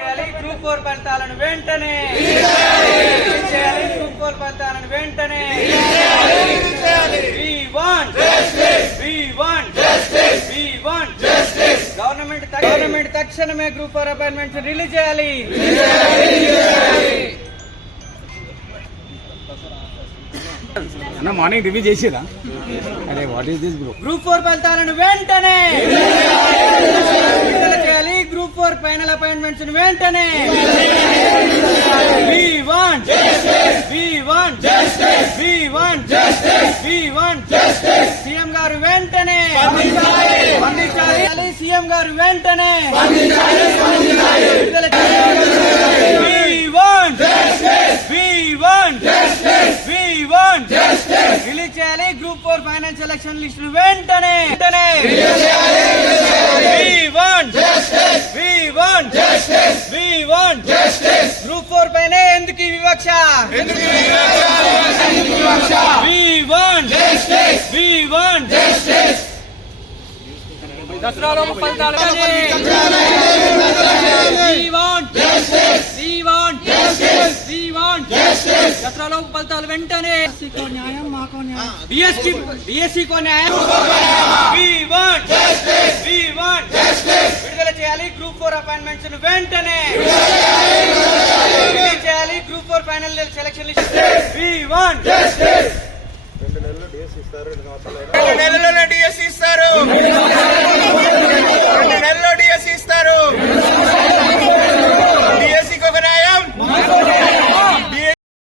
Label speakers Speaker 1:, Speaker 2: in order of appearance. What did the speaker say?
Speaker 1: Group four ఫలితాలను వెంటనే release చేయాలి గ్రూప్ ఫోర్ ఫలితాలను వెంటనే గవర్నమెంట్ గవర్నమెంట్ తక్షణమే గ్రూప్ ఫోర్ అపాయింట్మెంట్స్ రిలీజ్ చేయాలి.
Speaker 2: అన్న మార్నింగ్ రివ్యూ చేసిరా అరే what is this group
Speaker 1: group four ఫలితాలను వెంటనే విడుదల చేయాలి గ్రూప్ ఫోర్ ఫైనల్ అపాయింట్మెంట్స్ వెంటనే. We want We want We want We want CM గారు వెంటనే. స్పందించాలి సీఎం గారు వెంటనే. రిలీజ్ చేయాలి. Group four final selection list వెంటనే వెంటనే. We want We want group four పైన ఎందుకు ఈ వివక్ష? We want We want దసరాలో ఫలితాలు We want We want We want దసరాలో ఫలితాలు వెంటనే న్యాయం మాకో న్యాయం. బిఎస్సి బిఎస్సి కో న్యాయం We want విడుదల చేయాలి గ్రూప్ ఫోర్ అపాయింట్మెంట్స్ వెంటనే చేయాలి. Group four final selection list. రెండు నెలల